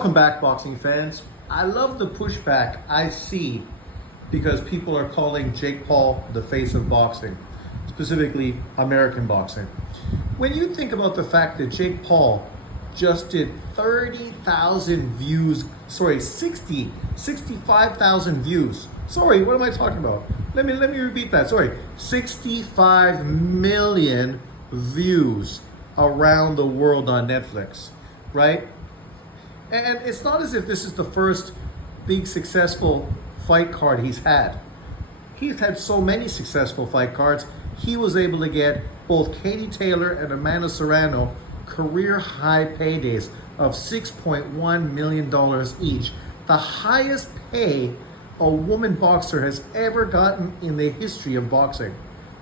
Welcome back, boxing fans. I love the pushback I see because people are calling Jake Paul the face of boxing, specifically American boxing. When you think about the fact that Jake Paul just did 30,000 views, 65,000 views. Sorry, what am I talking about? Let me repeat that. 65 million views around the world on Netflix, right? And it's not as if this is the first big successful fight card he's had. He's had so many successful fight cards. He was able to get both Katie Taylor and Amanda Serrano career high paydays of $6.1 million each. The highest pay a woman boxer has ever gotten in the history of boxing.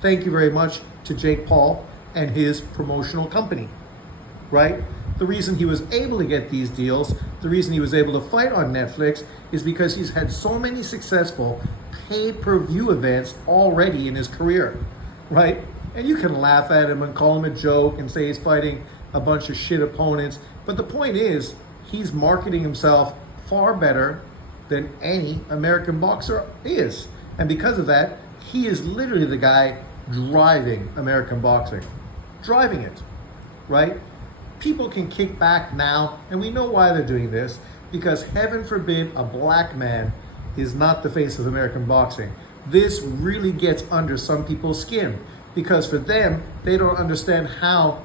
Thank you very much to Jake Paul and his promotional company, right? The reason he was able to get these deals, the reason he was able to fight on Netflix is because he's had so many successful pay-per-view events already in his career, right? And you can laugh at him and call him a joke and say he's fighting a bunch of shit opponents. But the point is, he's marketing himself far better than any American boxer is. And because of that, he is literally the guy driving American boxing. Driving it, right? People can kick back now, and we know why they're doing this, because heaven forbid a black man is not the face of American boxing. This really gets under some people's skin, because for them, they don't understand how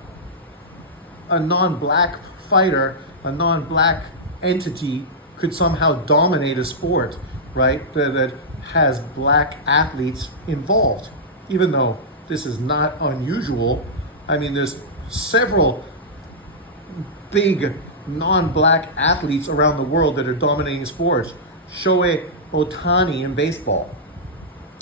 a non-black fighter, a non-black entity could somehow dominate a sport, right? That has black athletes involved, even though this is not unusual. I mean, there's several big non-black athletes around the world that are dominating sports. Shohei Ohtani in baseball,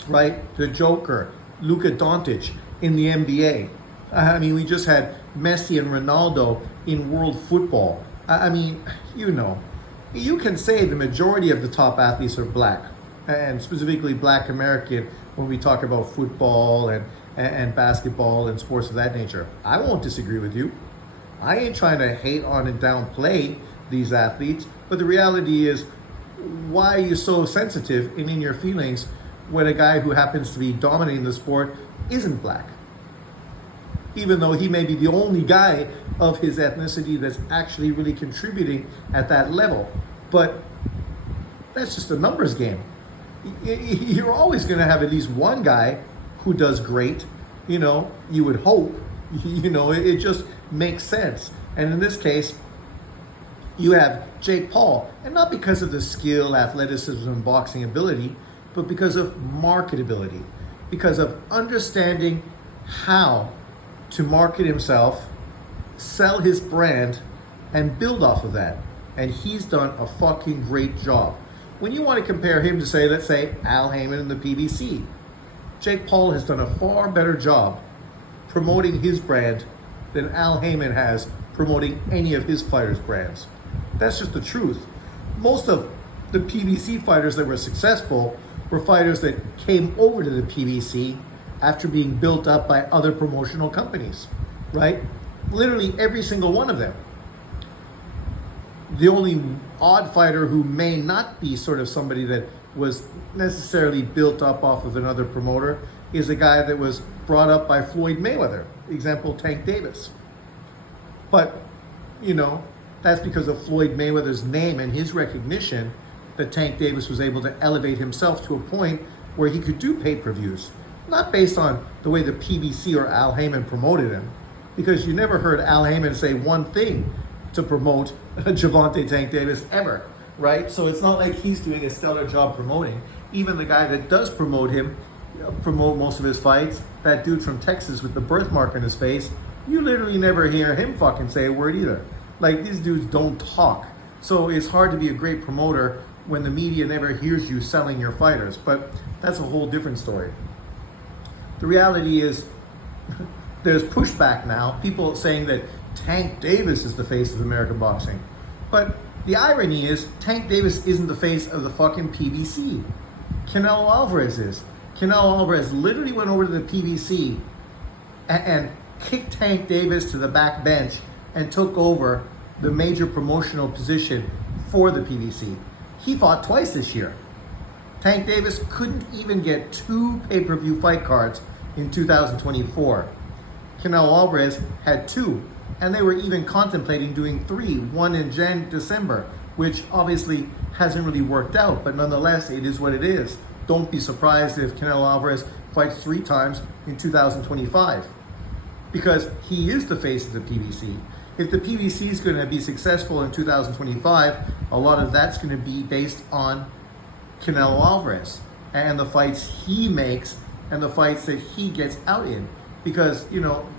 right? The Joker, Luka Doncic in the NBA. I mean, we just had Messi and Ronaldo in world football. I mean, you can say the majority of the top athletes are black, and specifically black American when we talk about football and basketball and sports of that nature. I won't disagree with you. I ain't trying to hate on and downplay these athletes, but the reality is, why are you so sensitive and in your feelings when a guy who happens to be dominating the sport isn't black? Even though he may be the only guy of his ethnicity that's actually really contributing at that level. But that's just a numbers game. You're always going to have at least one guy who does great, you would hope. It just makes sense. And in this case, you have Jake Paul, and not because of the skill, athleticism, and boxing ability, but because of marketability, because of understanding how to market himself, sell his brand, and build off of that. And he's done a fucking great job. When you want to compare him to, let's say, Al Heyman in the PBC, Jake Paul has done a far better job promoting his brand than Al Heyman has promoting any of his fighters' brands. That's just the truth. Most of the PBC fighters that were successful were fighters that came over to the PBC after being built up by other promotional companies, right? Literally every single one of them. The only odd fighter who may not be sort of somebody that was necessarily built up off of another promoter is a guy that was brought up by Floyd Mayweather, example, Tank Davis. But, that's because of Floyd Mayweather's name and his recognition that Tank Davis was able to elevate himself to a point where he could do pay-per-views. Not based on the way the PBC or Al Heyman promoted him, because you never heard Al Heyman say one thing to promote Gervonta Tank Davis ever, right? So it's not like he's doing a stellar job promoting. Even the guy that does promote him, promote most of his fights, that dude from Texas with the birthmark in his face, you literally never hear him fucking say a word either. Like, these dudes don't talk. So it's hard to be a great promoter when the media never hears you selling your fighters. But that's a whole different story. The reality is, there's pushback now, people saying that Tank Davis is the face of American boxing. But the irony is, Tank Davis isn't the face of the fucking PBC. Canelo Alvarez is. Canelo Alvarez literally went over to the PBC and kicked Tank Davis to the back bench and took over the major promotional position for the PBC. He fought twice this year. Tank Davis couldn't even get 2 pay-per-view fight cards in 2024. Canelo Alvarez had 2, and they were even contemplating doing 3, one in December, which obviously hasn't really worked out, but nonetheless, it is what it is. Don't be surprised if Canelo Alvarez fights 3 times in 2025, because he is the face of the PBC. If the PBC is going to be successful in 2025, a lot of that's going to be based on Canelo Alvarez and the fights he makes and the fights that he gets out in, because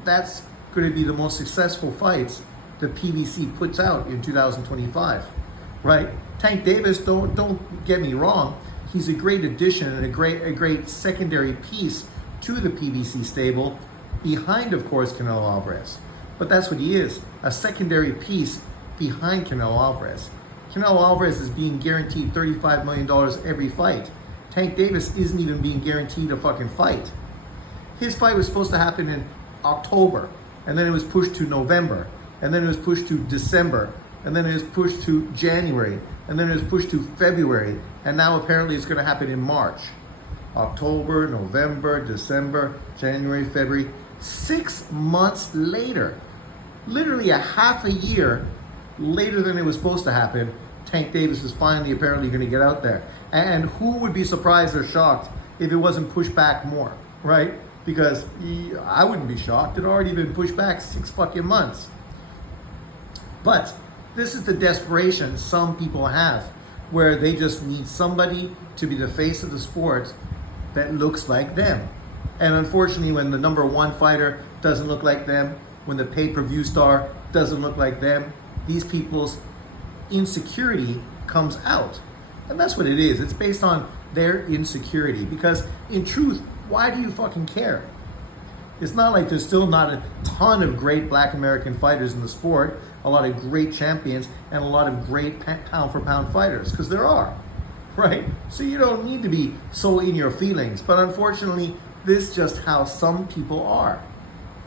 that's going to be the most successful fights the PBC puts out in 2025, right? Tank Davis, don't get me wrong, he's a great addition and a great secondary piece to the PBC stable, behind, of course, Canelo Alvarez. But that's what he is, a secondary piece behind Canelo Alvarez. Canelo Alvarez is being guaranteed $35 million every fight. Tank Davis isn't even being guaranteed a fucking fight. His fight was supposed to happen in October, and then it was pushed to November, and then it was pushed to December, and then it was pushed to January, and then it was pushed to February, and now apparently it's going to happen in March. October, November, December, January, February. 6 months later, literally a half a year later than it was supposed to happen, Tank Davis is finally apparently going to get out there. And who would be surprised or shocked if it wasn't pushed back more, right? Because I wouldn't be shocked. It already been pushed back 6 fucking months. But this is the desperation some people have, where they just need somebody to be the face of the sport that looks like them. And unfortunately, when the number 1 fighter doesn't look like them, when the pay-per-view star doesn't look like them, these people's insecurity comes out. And that's what it is. It's based on their insecurity. Because in truth, why do you fucking care? It's not like there's still not a ton of great Black American fighters in the sport, a lot of great champions, and a lot of great pound-for-pound fighters, because there are, right? So you don't need to be so in your feelings. But unfortunately, this is just how some people are.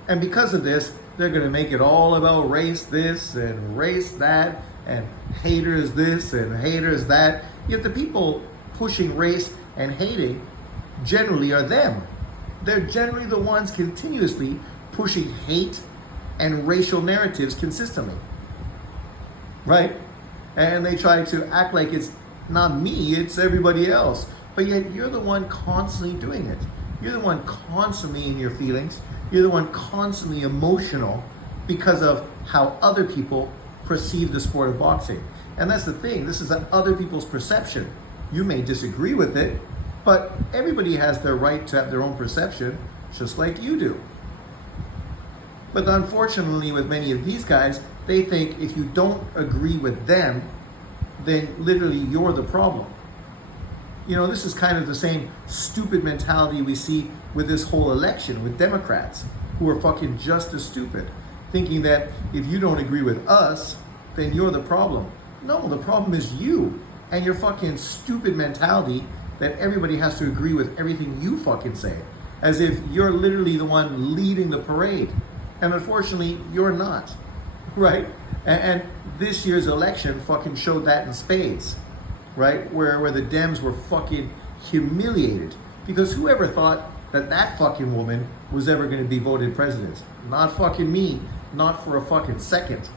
And because of this, they're going to make it all about race this and race that, and haters this and haters that. Yet the people pushing race and hating generally are them. They're generally the ones continuously pushing hate and racial narratives consistently, right? And they try to act like it's not me, it's everybody else. But yet you're the one constantly doing it. You're the one constantly in your feelings. You're the one constantly emotional because of how other people perceive the sport of boxing. And that's the thing. This is other people's perception. You may disagree with it, but everybody has their right to have their own perception, just like you do. But unfortunately, with many of these guys, they think if you don't agree with them, then literally you're the problem. This is kind of the same stupid mentality we see with this whole election with Democrats, who are fucking just as stupid, thinking that if you don't agree with us, then you're the problem. No, the problem is you and your fucking stupid mentality that everybody has to agree with everything you fucking say, as if you're literally the one leading the parade. And unfortunately, you're not, right? And this year's election fucking showed that in spades. Right? Where the Dems were fucking humiliated. Because whoever thought that fucking woman was ever going to be voted president? Not fucking me. Not for a fucking second.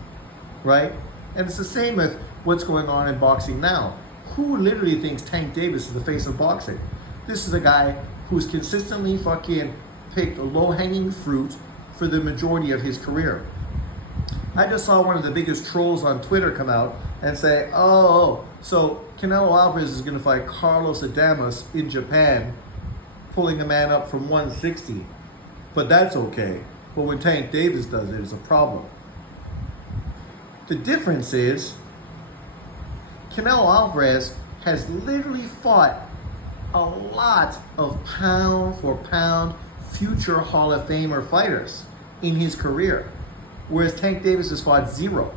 Right? And it's the same with what's going on in boxing now. Who literally thinks Tank Davis is the face of boxing? This is a guy who's consistently fucking picked low-hanging fruit for the majority of his career. I just saw one of the biggest trolls on Twitter come out and say, oh, so Canelo Alvarez is going to fight Carlos Adames in Japan, pulling a man up from 160. But that's okay. But when Tank Davis does it, it's a problem. The difference is, Canelo Alvarez has literally fought a lot of pound-for-pound future Hall of Famer fighters in his career, whereas Tank Davis has fought 0.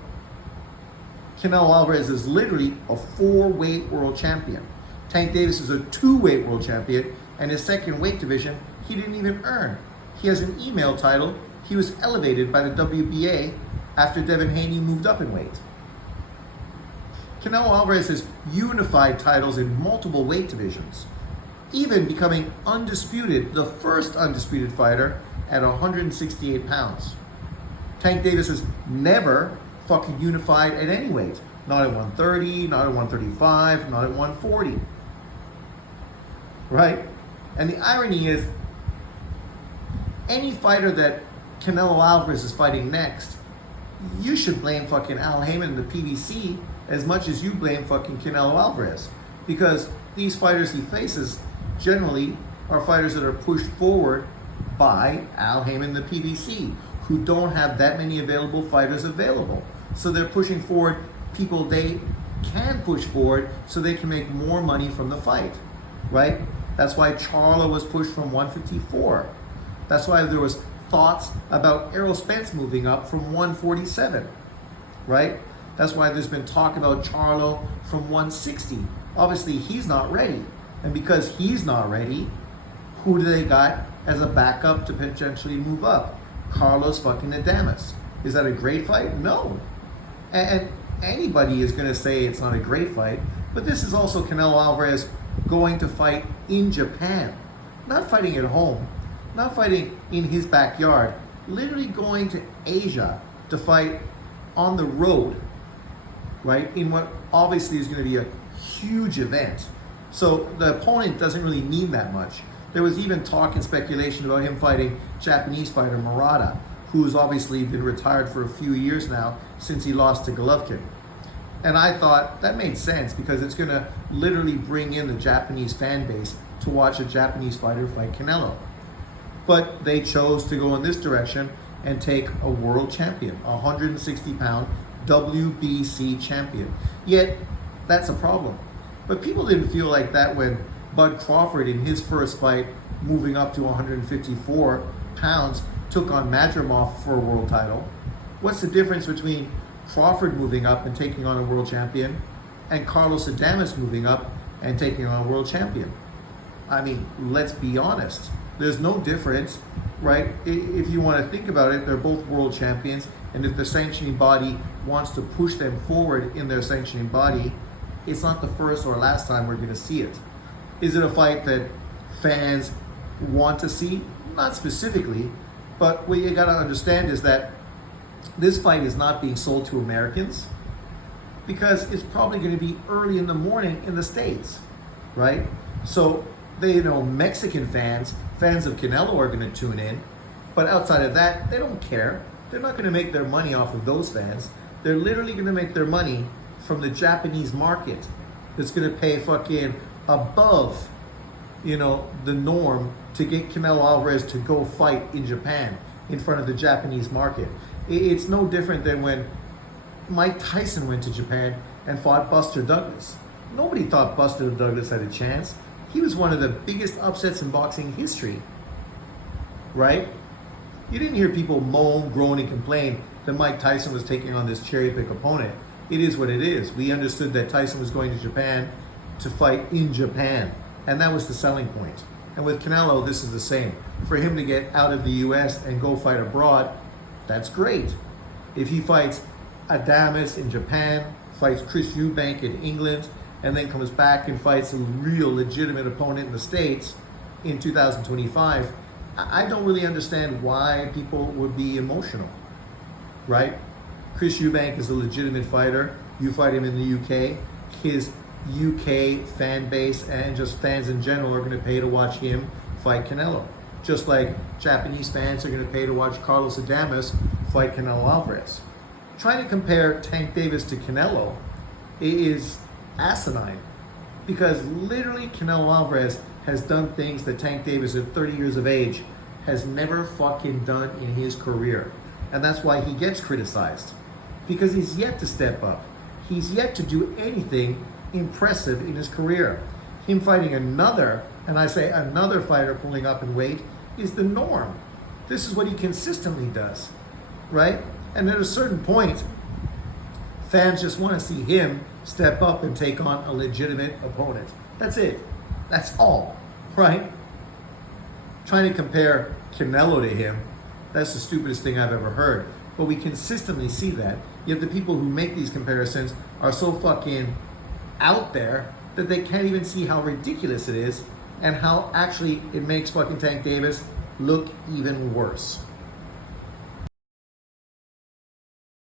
Canelo Alvarez is literally a 4-weight world champion. Tank Davis is a 2-weight world champion, and his second weight division, he didn't even earn. He has an email title. He was elevated by the WBA after Devin Haney moved up in weight. Canelo Alvarez has unified titles in multiple weight divisions, even becoming undisputed, the first undisputed fighter at 168 pounds. Tank Davis has never fucking unified at any weight. Not at 130, not at 135, not at 140. Right? And the irony is, any fighter that Canelo Alvarez is fighting next, you should blame fucking Al Haymon and the PBC as much as you blame fucking Canelo Alvarez. Because these fighters he faces generally are fighters that are pushed forward by Al Haymon and the PBC, who don't have that many available fighters available. So they're pushing forward people they can push forward so they can make more money from the fight, right? That's why Charlo was pushed from 154. That's why there was thoughts about Errol Spence moving up from 147, right? That's why there's been talk about Charlo from 160. Obviously, he's not ready. And because he's not ready, who do they got as a backup to potentially move up? Carlos fucking Adames. Is that a great fight? No. And anybody is going to say it's not a great fight, but this is also Canelo Alvarez going to fight in Japan, not fighting at home, not fighting in his backyard, literally going to Asia to fight on the road, right? In what obviously is going to be a huge event. So the opponent doesn't really mean that much. There was even talk and speculation about him fighting Japanese fighter Murata, who's obviously been retired for a few years now since he lost to Golovkin. And I thought that made sense because it's going to literally bring in the Japanese fan base to watch a Japanese fighter fight Canelo. But they chose to go in this direction and take a world champion, a 160-pound WBC champion. Yet, that's a problem. But people didn't feel like that when Bud Crawford, in his first fight, moving up to 154 pounds, took on Madrimov for a world title. What's the difference between Crawford moving up and taking on a world champion and Carlos Adames moving up and taking on a world champion? I mean, let's be honest. There's no difference, right? If you want to think about it, they're both world champions, and if the sanctioning body wants to push them forward in their sanctioning body, it's not the first or last time we're going to see it. Is it a fight that fans want to see? Not specifically, but what you got to understand is that this fight is not being sold to Americans because it's probably going to be early in the morning in the States, right? So they know Mexican fans of Canelo are going to tune in, but outside of that, they don't care. They're not going to make their money off of those fans. They're literally going to make their money from the Japanese market that's going to pay fucking above, the norm to get Canelo Alvarez to go fight in Japan in front of the Japanese market. It's no different than when Mike Tyson went to Japan and fought Buster Douglas. Nobody thought Buster Douglas had a chance. He was one of the biggest upsets in boxing history, right? You didn't hear people moan, groan, and complain that Mike Tyson was taking on this cherry pick opponent. It is what it is. We understood that Tyson was going to Japan to fight in Japan, and that was the selling point. And with Canelo, this is the same. For him to get out of the US and go fight abroad, that's great. If he fights Adames in Japan, fights Chris Eubank in England, and then comes back and fights a real legitimate opponent in the States in 2025, I don't really understand why people would be emotional, right? Chris Eubank is a legitimate fighter. You fight him in the UK. His UK fan base and just fans in general are going to pay to watch him fight Canelo. Just like Japanese fans are going to pay to watch Carlos Adames fight Canelo Alvarez. Trying to compare Tank Davis to Canelo is asinine because literally Canelo Alvarez has done things that Tank Davis at 30 years of age has never fucking done in his career. And that's why he gets criticized, because he's yet to step up. He's yet to do anything impressive in his career. Him fighting another, and I say another fighter pulling up in weight, is the norm. This is what he consistently does, right? And at a certain point, fans just want to see him step up and take on a legitimate opponent. That's it. That's all, right? Trying to compare Canelo to him, that's the stupidest thing I've ever heard. But we consistently see that. Yet the people who make these comparisons are so fucking out there that they can't even see how ridiculous it is and how actually it makes fucking Tank Davis look even worse.